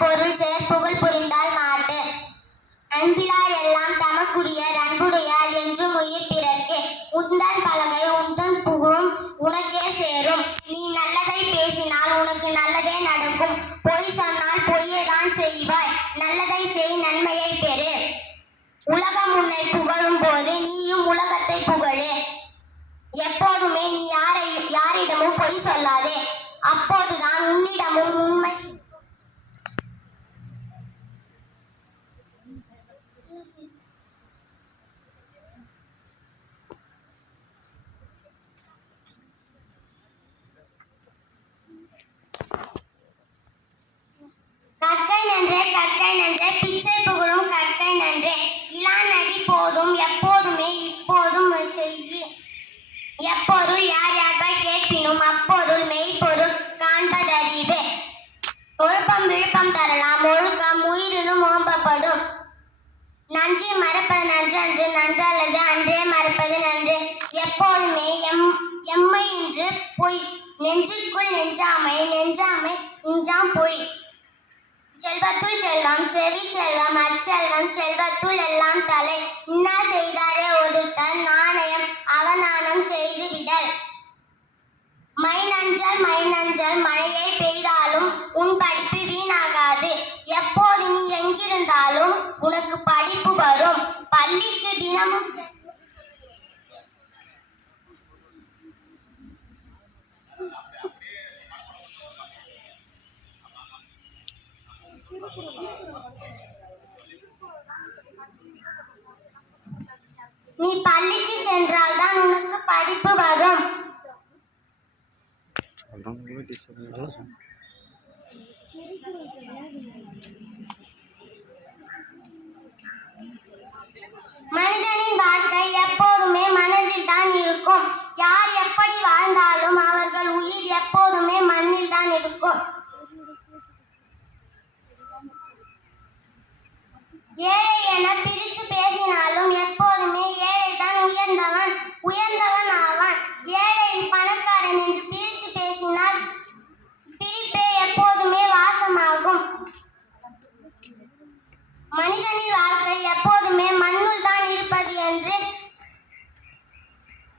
பொருள் செயற்புகழ் புரிந்தால் மாட்டு. அன்பிலார் எல்லாம் தமக்குரியர் அன்புடையார் என்றும் உயிர் பிறர்க்கு. உந்தன் பலகை உந்தன் புகழும் உனக்கே சேரும். நீ நல்லதை பேசினால் உனக்கு நல்லதே நடக்கும். பொய் சொன்னால் பொய்யைதான் செய்வாய். நல்லதை செய், நன்மையை பெறு. உலகம் உன்னை புகழும் போது நீயும் உலகத்தை புகழு. எப்போதுமே நீ யாரிடமும் பொய் சொல்லாதே. அப்போதுதான் உன்னிடமும் உண்மை. கற்கை நன்றே கற்கை நன்றே பிச்சை புகழும் கற்கை நன்றே. இளாநடி போதும் எப்போதுமே இப்போதும் செய்யி. எப்பொருள் யார் யார்கள் கேட்பினும் அப்பொருள் மெய்ப்பொருள் காண்பதறிவு. ஒழுக்கம் விழுப்பம் தரலாம் ஒழுக்கம் உயிரினும் ஓம்பப்படும். நன்றி மறப்பது நன்று அன்று நன்றல்லது அன்றே மறப்பது நன்று. எப்போதுமே எம்மை இன்று பொய். நெஞ்சுக்குள் நெஞ்சாமை நெஞ்சாமை இன்றாம் பொய். செல்வத்துள் செல்வம் செவி செல்வம் அச்செல்வம் செல்வத்துள் எல்லாம் தலை. இன்னா செய்தாரே ஒருத்தன் நாணயம் அவநாணம் செய்து விடல். மை நஞ்சல் மழையை பெய்தாலும் உன் படிப்பு வீணாகாது. எப்போது நீ எங்கிருந்தாலும் உனக்கு படிப்பு வரும். பள்ளிக்கு தினமும் நீ பள்ளிக்கு சென்றால் தான் உனக்கு படிப்பு வரும். மனிதனின் வாழ்க்கை எப்போதுமே மனதில் தான் இருக்கும். யார் எப்படி வாழ்ந்தாலும் அவர்கள் உயிர் எப்போதுமே மண்ணில் தான் இருக்கும். ஏழை என பிரித்து பேசினாலும் எப்போதுமே ஏழைதான் உயர்ந்தவன் ஆவான். ஏழை பணக்காரன் என்று பிரித்து பேசினால் பிரிப்பே எப்போதுமே வாசமாகும். மனிதனின் வாழ்க்கை எப்போதுமே மண்ணுள் தான் இருப்பது என்று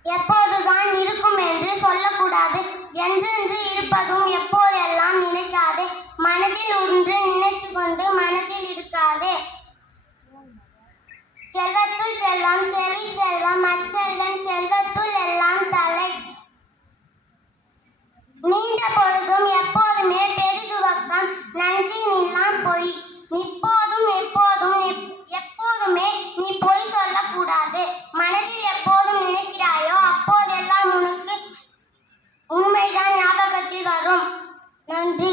எப்போதுதான் இருக்கும் என்று சொல்லக்கூடாது. என்றென்று இருப்பதும் எப்போதெல்லாம் நினைக்காதே. மனதில் ஒன்று நினைத்து கொண்டு மனதில் இருக்காதே. செல்வத்துள் செல்வம் செவி செல்வம் அச்செல்வம் செல்வத்துள் எல்லாம் தலை. நீண்ட பொழுதும் எப்போதுமே பெரிதுவக்கம் நன்றி நில்லாம் பொய். நிப்போதும் எப்போதுமே நீ பொய் சொல்லக்கூடாது. மனதில் எப்போதும் நினைக்கிறாயோ அப்போதெல்லாம் உனக்கு உண்மைதான் ஞாபகத்தில் வரும். நன்றி.